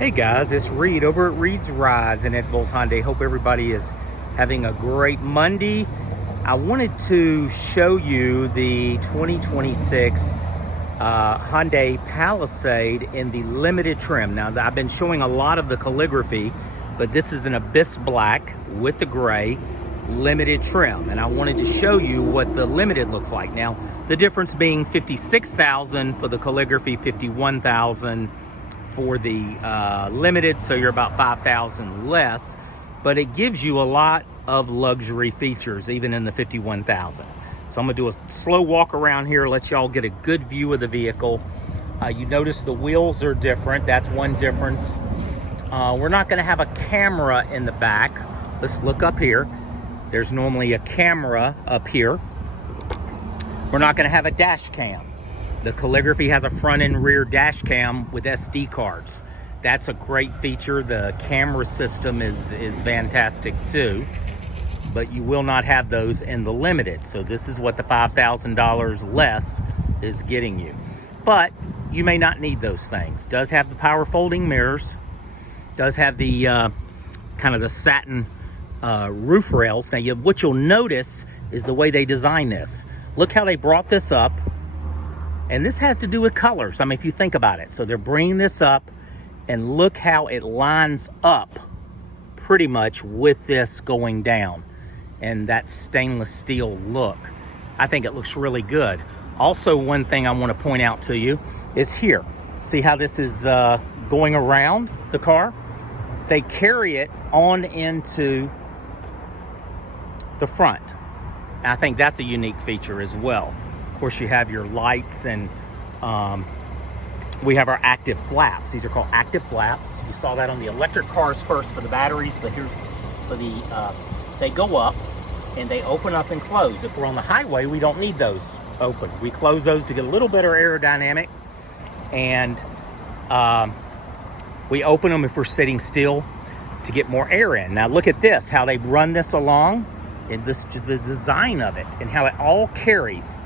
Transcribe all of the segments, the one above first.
Hey guys, it's Reed over at Reed's Rides in Edvilles Hyundai. Hope everybody is having a great Monday. I wanted to show you the 2026 Hyundai Palisade in the limited trim. Now, I've been showing a lot of the calligraphy, but this is an Abyss Black with the gray limited trim. And I wanted to show you what the limited looks like. Now, the difference being $56,000 for the calligraphy, $51,000 for the limited, so you're about $5,000 less, but it gives you a lot of luxury features even in the $51,000. So I'm gonna do a slow walk around here, let y'all get a good view of the vehicle. You notice the wheels are different. That's one difference. We're not gonna have a camera in the back. Let's look up here. There's normally a camera up here. We're not gonna have a dash cam. The calligraphy has a front and rear dash cam with SD cards. That's a great feature. The camera system is fantastic too, but you will not have those in the limited. So this is what the $5,000 less is getting you. But you may not need those things. Does have the power folding mirrors. Does have the kind of the satin roof rails. Now what you'll notice is the way they designed this. Look how they brought this up. And this has to do with colors. I mean, if you think about it. So they're bringing this up, and look how it lines up pretty much with this going down. And that stainless steel look. I think it looks really good. Also, one thing I want to point out to you is here. See how this is going around the car? They carry it on into the front. I think that's a unique feature as well. Of course, you have your lights, and we have our active flaps. These are called active flaps. You saw that on the electric cars first for the batteries, but here's for the, they go up and they open up and close. If we're on the highway, we don't need those open. We close those to get a little better aerodynamic, and we open them if we're sitting still to get more air in. Now look at this, how they run this along, and the design of it, and how it all carries.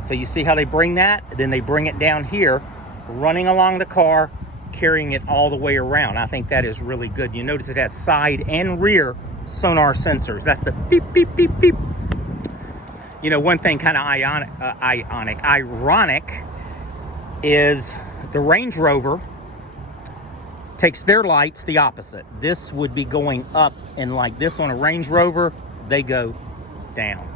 So you see how they bring that, then they bring it down here, running along the car, carrying it all the way around. I think that is really good. You notice it has side and rear sonar sensors. That's the beep, beep, beep, beep. You know, one thing kind of ironic is the Range Rover takes their lights the opposite. This would be going up, and like this on a Range Rover, they go down.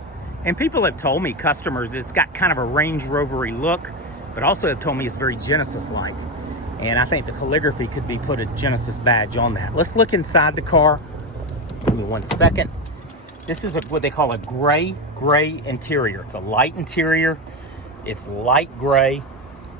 And people have told me, customers, it's got kind of a Range Rover-y look, but also have told me it's very Genesis-like. And I think the calligraphy could be put a Genesis badge on that. Let's look inside the car. Give me 1 second. This is what they call a gray interior. It's a light interior. It's light gray.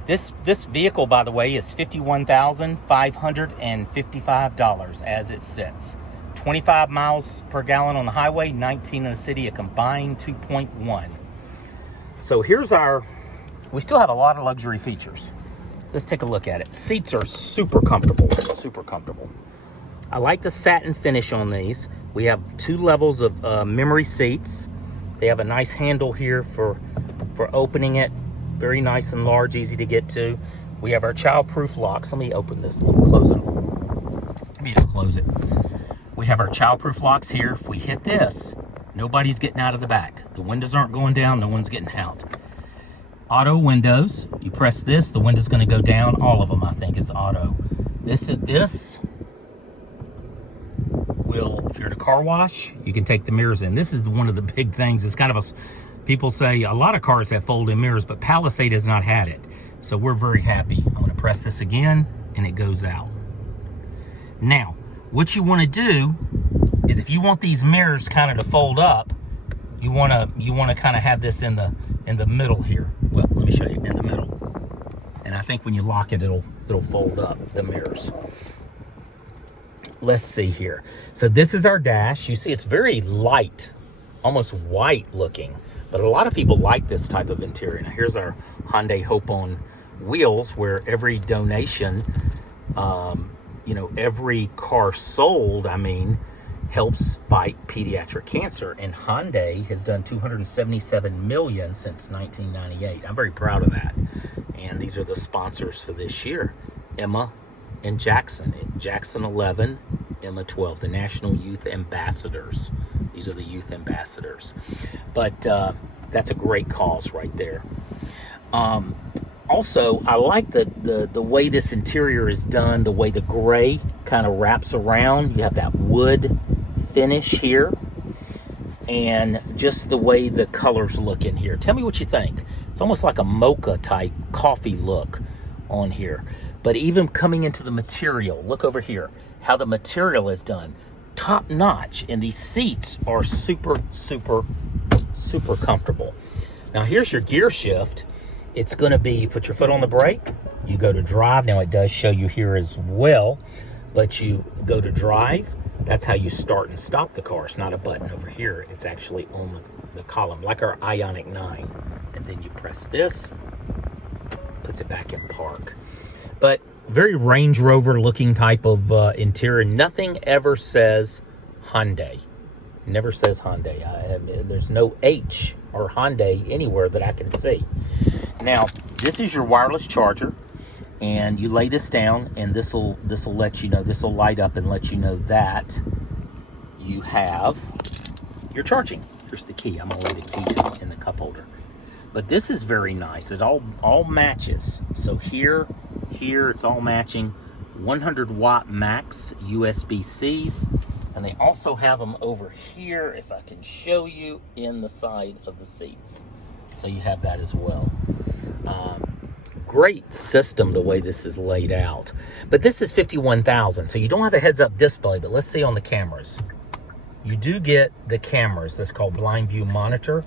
This vehicle, by the way, is $51,555 as it sits. 25 miles per gallon on the highway, 19 in the city, a combined 2.1. So here's we still have a lot of luxury features. Let's take a look at it. Seats are super comfortable, super comfortable. I like the satin finish on these. We have 2 levels of memory seats. They have a nice handle here for opening it. Very nice and large, easy to get to. We have our child-proof locks. Let me open this, close it. Let me just close it. We have our child-proof locks here. If we hit this, nobody's getting out of the back. The windows aren't going down, no one's getting out. Auto windows, you press this, the window's gonna go down. All of them, I think, is auto. This will, if you're at a car wash, you can take the mirrors in. This is one of the big things. It's kind of people say a lot of cars have fold-in mirrors, but Palisade has not had it. So we're very happy. I'm gonna press this again, and it goes out. Now, what you want to do is, if you want these mirrors kind of to fold up, you want to kind of have this in the middle here. Well, let me show you, in the middle. And I think when you lock it, it'll fold up the mirrors. Let's see here. So this is our dash. You see, it's very light, almost white looking, but a lot of people like this type of interior. Now here's our Hyundai Hope on wheels, where every donation, you know, every car sold, I mean, helps fight pediatric cancer. And Hyundai has done $277 million since 1998. I'm very proud of that. And these are the sponsors for this year, Emma and Jackson. Jackson 11, Emma 12, the National Youth Ambassadors. These are the youth ambassadors. But that's a great cause right there. Also, I like the way this interior is done, the way the gray kind of wraps around. You have that wood finish here, and just the way the colors look in here. Tell me what you think. It's almost like a mocha type coffee look on here. But even coming into the material, look over here, how the material is done. Top notch, and these seats are super, super, super comfortable. Now here's your gear shift. It's gonna be, you put your foot on the brake, you go to drive. Now it does show you here as well, but you go to drive. That's how you start and stop the car. It's not a button over here. It's actually on the column, like our Ioniq 9. And then you press this, puts it back in park. But very Range Rover looking type of interior. Nothing ever says Hyundai. Never says Hyundai. There's no H or Hyundai anywhere that I can see. Now, this is your wireless charger, and you lay this down, and this will let you know, this will light up and let you know that you have your charging. Here's the key. I'm gonna lay the key in the cup holder. But this is very nice. It all matches. So here, it's all matching. 100 watt max USB-Cs. And they also have them over here, if I can show you, in the side of the seats. So you have that as well. Great system the way this is laid out. But this is $51,000, so you don't have a heads-up display, but let's see on the cameras. You do get the cameras. That's called blind view monitor.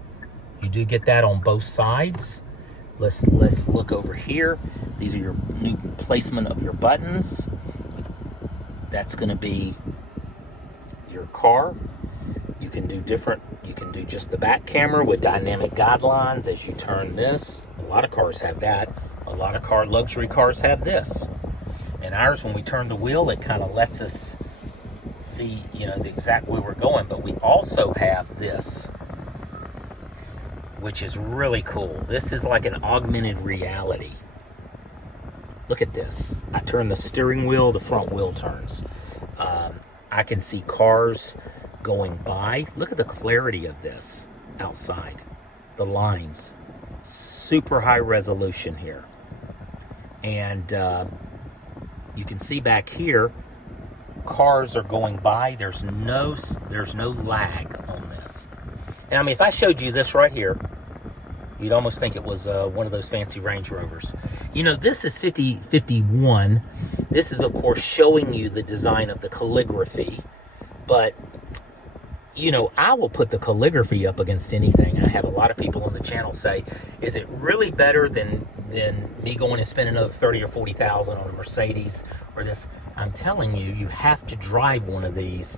You do get that on both sides. Let's look over here. These are your new placement of your buttons. That's going to be your car. You can do just the back camera with dynamic guidelines as you turn this. A lot of cars have that. A lot of luxury cars have this. And ours, when we turn the wheel, it kind of lets us see, the exact way we're going. But we also have this, which is really cool. This is like an augmented reality. Look at this. I turn the steering wheel, the front wheel turns. I can see cars going by. Look at the clarity of this outside. The lines. Super high resolution here. And you can see back here, cars are going by. There's no lag on this. And I mean, if I showed you this right here, you'd almost think it was one of those fancy Range Rovers. This is 5051. This is, of course, showing you the design of the calligraphy. But, I will put the calligraphy up against anything. I have a lot of people on the channel say, is it really better than me going and spending another $30,000 or $40,000 on a Mercedes or this? I'm telling you, you have to drive one of these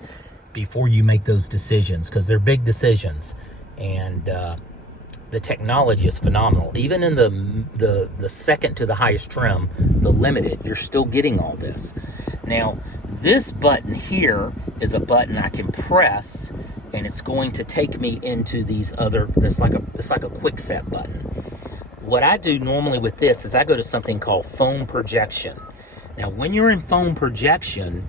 before you make those decisions, because they're big decisions. And the technology is phenomenal. Even in the second to the highest trim, the Limited, you're still getting all this. Now, this button here is a button I can press, and it's going to take me into these other, it's like a quick set button. What I do normally with this is I go to something called phone projection. Now, when you're in phone projection,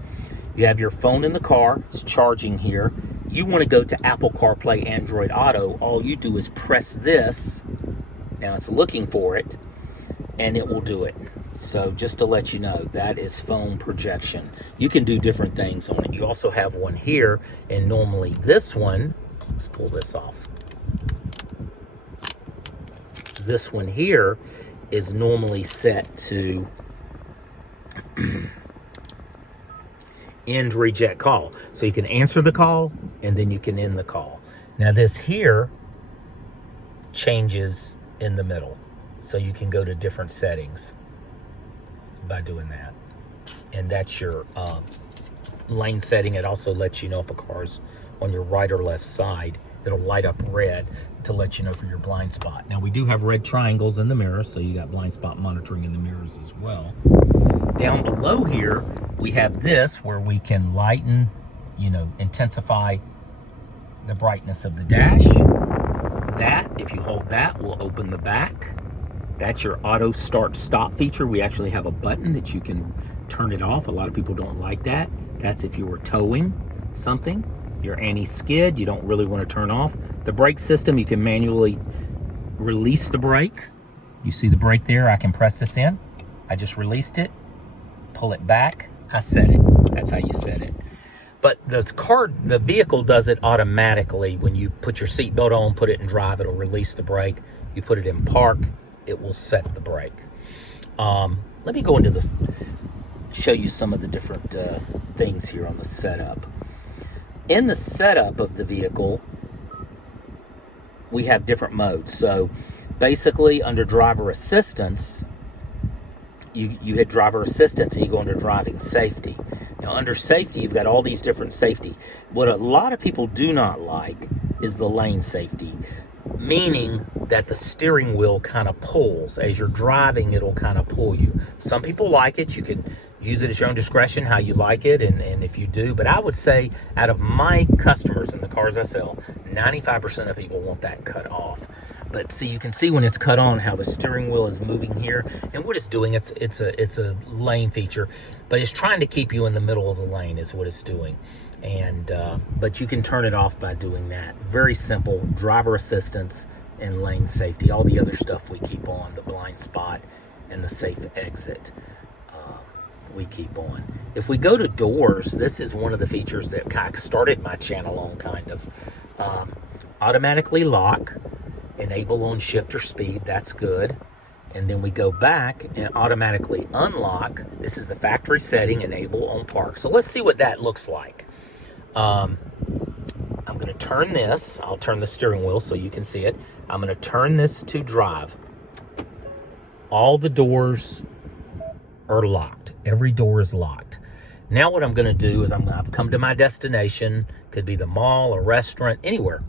you have your phone in the car, it's charging here. You want to go to Apple CarPlay, Android Auto, all you do is press this. Now it's looking for it, and it will do it. So just to let you know, that is phone projection. You can do different things on it. You also have one here, and normally this one, let's pull this off. This one here is normally set to end reject call. So you can answer the call, and then you can end the call. Now this here changes in the middle. So you can go to different settings by doing that. And that's your lane setting. It also lets you know if a car's on your right or left side. It'll light up red to let you know for your blind spot. Now we do have red triangles in the mirror, so you got blind spot monitoring in the mirrors as well. Down below here, we have this where we can lighten, intensify the brightness of the dash. That, if you hold that, will open the back. That's your auto start stop feature. We actually have a button that you can turn it off. A lot of people don't like that. That's if you were towing something. Your anti-skid, you don't really want to turn off. The brake system, you can manually release the brake. You see the brake there? I can press this in. I just released it, pull it back, I set it. That's how you set it. But the vehicle does it automatically. When you put your seatbelt on, put it in drive, it'll release the brake. You put it in park, it will set the brake. Let me go into this, show you some of the different things here on the setup. In the setup of the vehicle, we have different modes. So basically under driver assistance, you hit driver assistance and you go under driving safety. Now under safety, you've got all these different safety. What a lot of people do not like is the lane safety, meaning that the steering wheel kind of pulls. As you're driving, it'll kind of pull you. Some people like it. You can use it at your own discretion, how you like it, and if you do. But I would say out of my customers in the cars I sell, 95% of people want that cut off. But see, you can see when it's cut on how the steering wheel is moving here. And what it's doing, it's a lane feature, but it's trying to keep you in the middle of the lane is what it's doing. And but you can turn it off by doing that. Very simple, driver assistance and lane safety. All the other stuff we keep on, the blind spot and the safe exit, we keep on. If we go to doors, this is one of the features that I started my channel on, kind of. Automatically lock, enable on shift or speed, that's good. And then we go back and automatically unlock. This is the factory setting, enable on park. So let's see what that looks like. I'm going to turn this. I'll turn the steering wheel so you can see it. I'm going to turn this to drive. All the doors are locked. Every door is locked. Now what I'm going to do is I've come to my destination. Could be the mall, a restaurant, anywhere.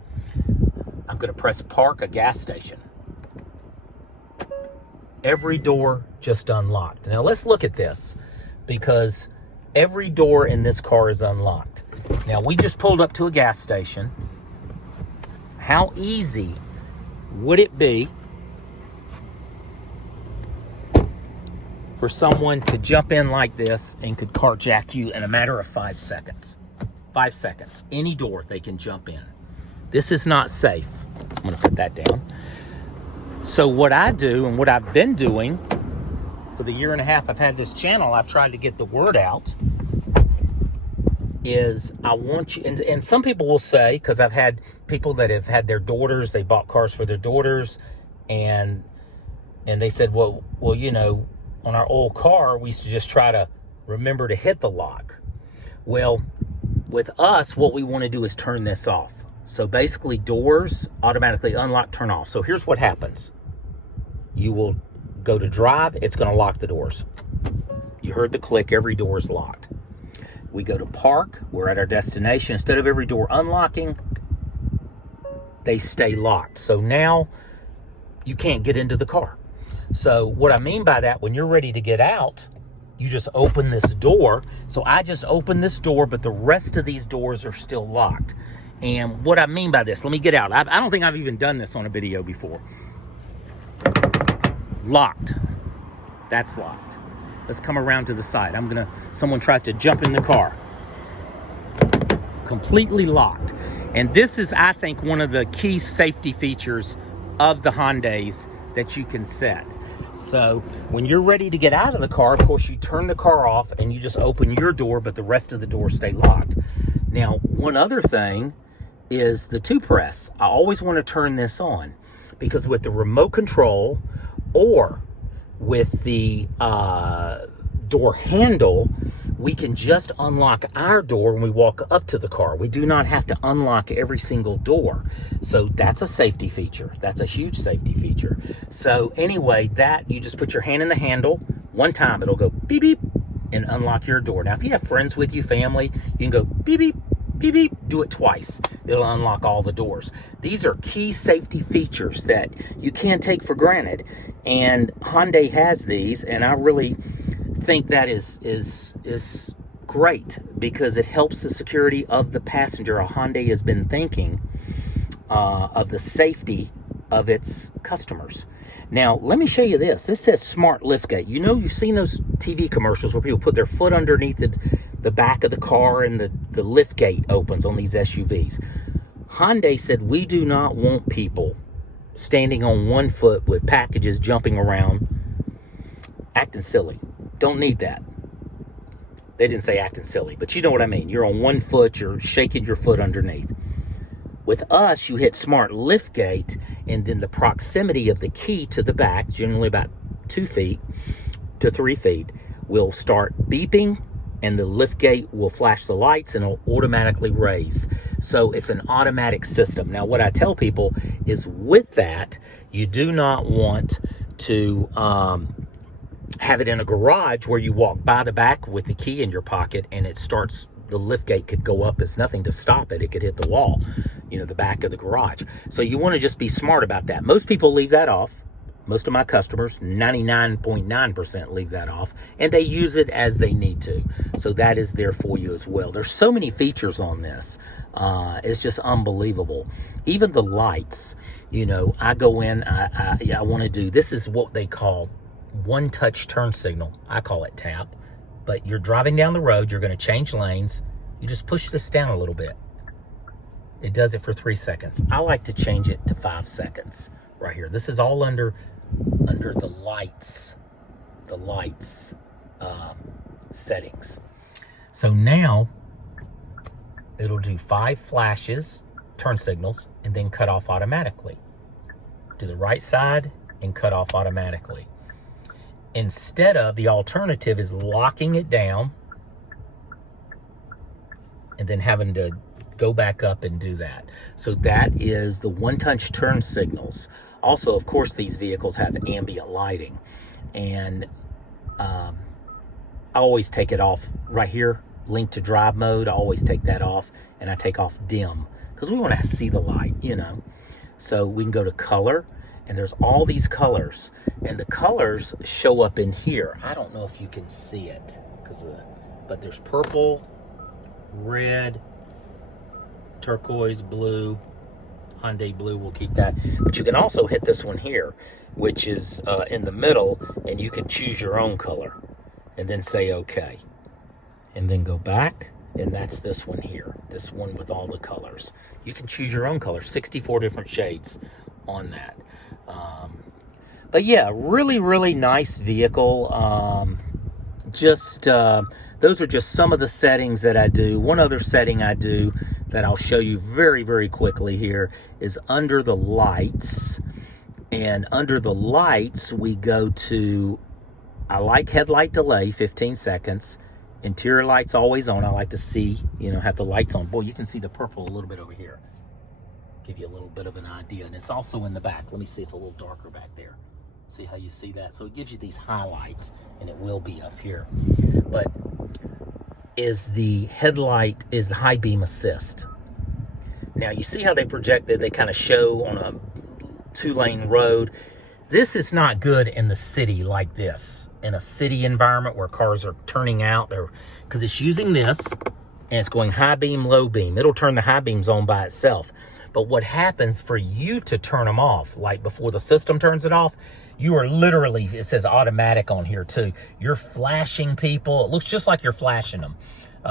I'm going to press park, a gas station. Every door just unlocked. Now let's look at this, because every door in this car is unlocked. Now we just pulled up to a gas station. How easy would it be for someone to jump in like this and could carjack you in a matter of 5 seconds? 5 seconds. Any door they can jump in. This is not safe. I'm going to put that down. So what I do and what I've been doing for the year and a half I've had this channel, I've tried to get the word out, is I want you, and some people will say, because I've had people that have had their daughters, they bought cars for their daughters, and they said, well, you know, on our old car, we used to just try to remember to hit the lock. Well, with us, what we want to do is turn this off. So basically doors automatically unlock, turn off. So here's what happens. You will go to drive, it's going to lock the doors. You heard the click, every door is locked. We go to park, we're at our destination. Instead of every door unlocking, they stay locked. So now you can't get into the car. So what I mean by that, when you're ready to get out, you just open this door. So I just opened this door, but the rest of these doors are still locked. And what I mean by this, let me get out. I don't think I've even done this on a video before. Locked. That's locked. Let's come around to the side. Someone tries to jump in the car. Completely locked. And this is, I think, one of the key safety features of the Hyundais that you can set. So when you're ready to get out of the car, of course, you turn the car off and you just open your door, but the rest of the doors stay locked. Now, one other thing is the two press. I always want to turn this on, because with the remote control or with the door handle, we can just unlock our door when we walk up to the car. We do not have to unlock every single door. So that's a safety feature. That's a huge safety feature. So anyway, that you just put your hand in the handle. One time it'll go beep, beep, and unlock your door. Now, if you have friends with you, family, you can go beep, beep, beep, beep, do it twice. It'll unlock all the doors. These are key safety features that you can't take for granted. And Hyundai has these, and I really think that is great, because it helps the security of the passenger. Hyundai has been thinking of the safety of its customers. Now, let me show you this. This says smart liftgate. You know, you've seen those TV commercials where people put their foot underneath the back of the car and the liftgate opens on these SUVs. Hyundai said, we do not want people standing on one foot with packages jumping around, acting silly. Don't need that. They didn't say acting silly, but you know what I mean. You're on one foot, you're shaking your foot underneath. With us, you hit smart liftgate, and then the proximity of the key to the back, generally about 2 feet to 3 feet, will start beeping, and the liftgate will flash the lights and it'll automatically raise. So it's an automatic system. Now, what I tell people is with that, you do not want to have it in a garage where you walk by the back with the key in your pocket and it starts, the liftgate could go up. It's nothing to stop it. It could hit the wall, you know, the back of the garage. So you want to just be smart about that. Most people leave that off. Most of my customers, 99.9% leave that off, and they use it as they need to. So that is there for you as well. There's so many features on this. It's just unbelievable. Even the lights, you know, I go in, I want to do, this is what they call one-touch turn signal. I call it tap. But you're driving down the road, you're going to change lanes. You just push this down a little bit. It does it for 3 seconds. I like to change it to 5 seconds right here. This is all under the lights settings. So now it'll do 5 flashes, turn signals, and then cut off automatically. To the right side and cut off automatically. Instead of, the alternative is locking it down and then having to go back up and do that. So that is the one-touch turn signals. Also, of course, these vehicles have ambient lighting, and I always take it off right here, link to drive mode. I always take that off, and I take off dim because we want to see the light, you know. So we can go to color, and there's all these colors, and the colors show up in here. I don't know if you can see it but there's purple, red, turquoise, blue. Hyundai blue, we'll keep that. But you can also hit this one here, which is in the middle, and you can choose your own color and then say okay. And then go back, and that's this one here, this one with all the colors. You can choose your own color, 64 different shades on that. But yeah, really, really nice vehicle. Those are just some of the settings that I do. One other setting I do that I'll show you very, very quickly here is under the lights. And under the lights, we go to, I like headlight delay, 15 seconds. Interior lights always on. I like to see, you know, have the lights on. Boy, you can see the purple a little bit over here. Give you a little bit of an idea. And it's also in the back. Let me see, it's a little darker back there. See how you see that? So it gives you these highlights, and it will be up here. But is the headlight, is the high beam assist. Now you see how they projected, they kind of show on a 2-lane road. This is not good in the city like this, in a city environment where cars are turning out there, because it's using this and it's going high beam, low beam. It'll turn the high beams on by itself. But what happens for you to turn them off, like before the system turns it off, you are literally, it says automatic on here too. You're flashing people. It looks just like you're flashing them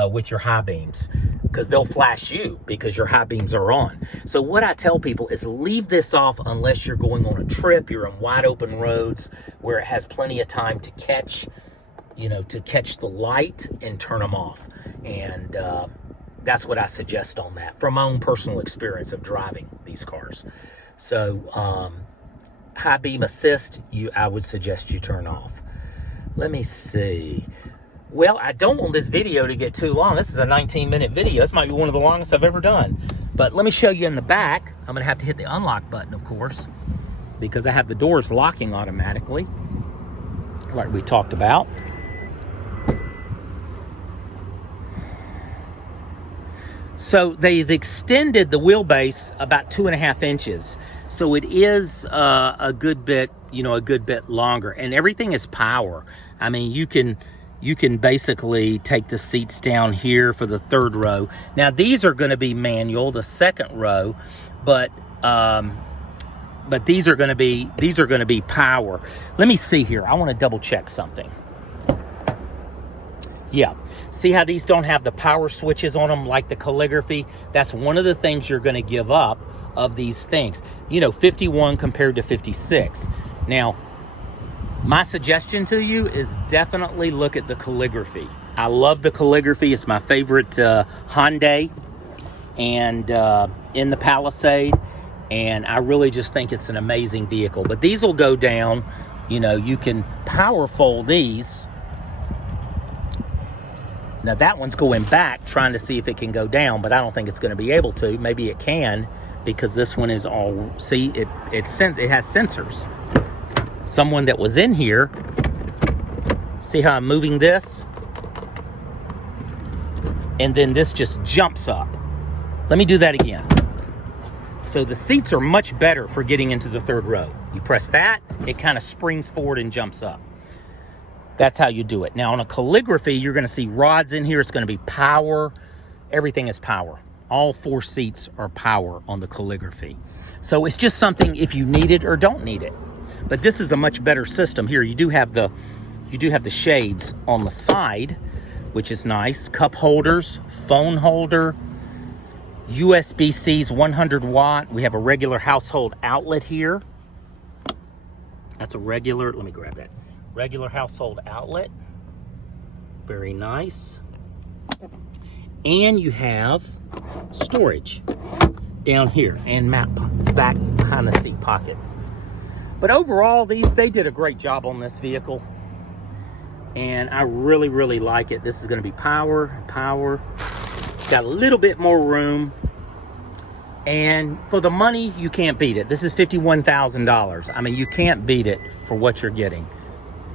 with your high beams, because they'll flash you because your high beams are on. So what I tell people is leave this off unless you're going on a trip, you're on wide open roads where it has plenty of time to catch, you know, to catch the light and turn them off. And that's what I suggest on that from my own personal experience of driving these cars. So high beam assist, I would suggest you turn off. Let me see. Well, I don't want this video to get too long. This is a 19-minute video. This might be one of the longest I've ever done. But let me show you in the back. I'm gonna have to hit the unlock button, of course, because I have the doors locking automatically, like we talked about. So they've extended the wheelbase about 2.5 inches. So it is a good bit, you know, a good bit longer, and everything is power. I mean, you can basically take the seats down here for the 3rd row. Now these are going to be manual, the 2nd row, but but these are going to be power. Let me see here. I want to double check something. Yeah, see how these don't have the power switches on them like the Calligraphy? That's one of the things you're going to give up of these things. You know, 51 compared to 56. Now, my suggestion to you is definitely look at the Calligraphy. I love the Calligraphy. It's my favorite Hyundai and in the Palisade. And I really just think it's an amazing vehicle. But these will go down. You know, you can power fold these. Now that one's going back, trying to see if it can go down, but I don't think it's going to be able to. Maybe it can, because this one is all, see, it has sensors. Someone that was in here, see how I'm moving this? And then this just jumps up. Let me do that again. So the seats are much better for getting into the third row. You press that, it kind of springs forward and jumps up. That's how you do it. Now on a Calligraphy, you're going to see rods in here. It's going to be power. Everything is power. All 4 seats are power on the Calligraphy. So it's just something if you need it or don't need it. But this is a much better system here. You do have the shades on the side, which is nice. Cup holders, phone holder, USB-C's 100 watt. We have a regular household outlet here. That's a regular, let me grab that. Regular household outlet. Very nice. And you have storage down here and back behind the seat pockets. But overall, they did a great job on this vehicle. And I really, really like it. This is going to be power. Got a little bit more room. And for the money, you can't beat it. This is $51,000. I mean, you can't beat it for what you're getting.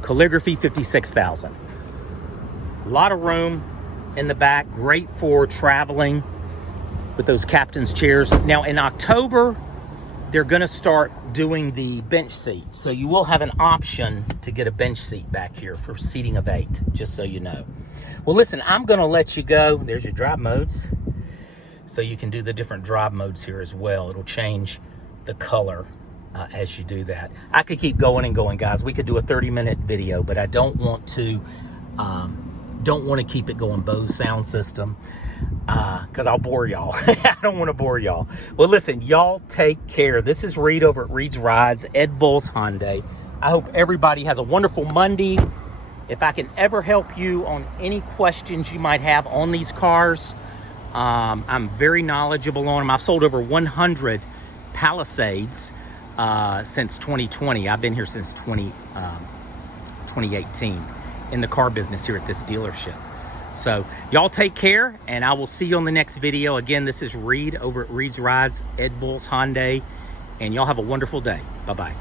Calligraphy, $56,000. A lot of room in the back. Great for traveling with those captain's chairs. Now, in October, they're going to start doing the bench seat. So you will have an option to get a bench seat back here for seating of 8, just so you know. Well, listen, I'm going to let you go. There's your drive modes. So you can do the different drive modes here as well. It'll change the color as you do that. I could keep going and going, guys. We could do a 30-minute video, but I don't want to keep it going Bose sound system because I'll bore y'all. I don't want to bore y'all. Well, listen, y'all take care. This is Reed over at Reed's Rides, Ed Volz Hyundai. I hope everybody has a wonderful Monday. If I can ever help you on any questions you might have on these cars, I'm very knowledgeable on them. I've sold over 100 Palisades since 2020. I've been here since 2018 in the car business here at this dealership. So y'all take care, and I will see you on the next video. Again, this is Reed over at Reed's Rides, Ed Volz Hyundai, and y'all have a wonderful day. Bye-bye.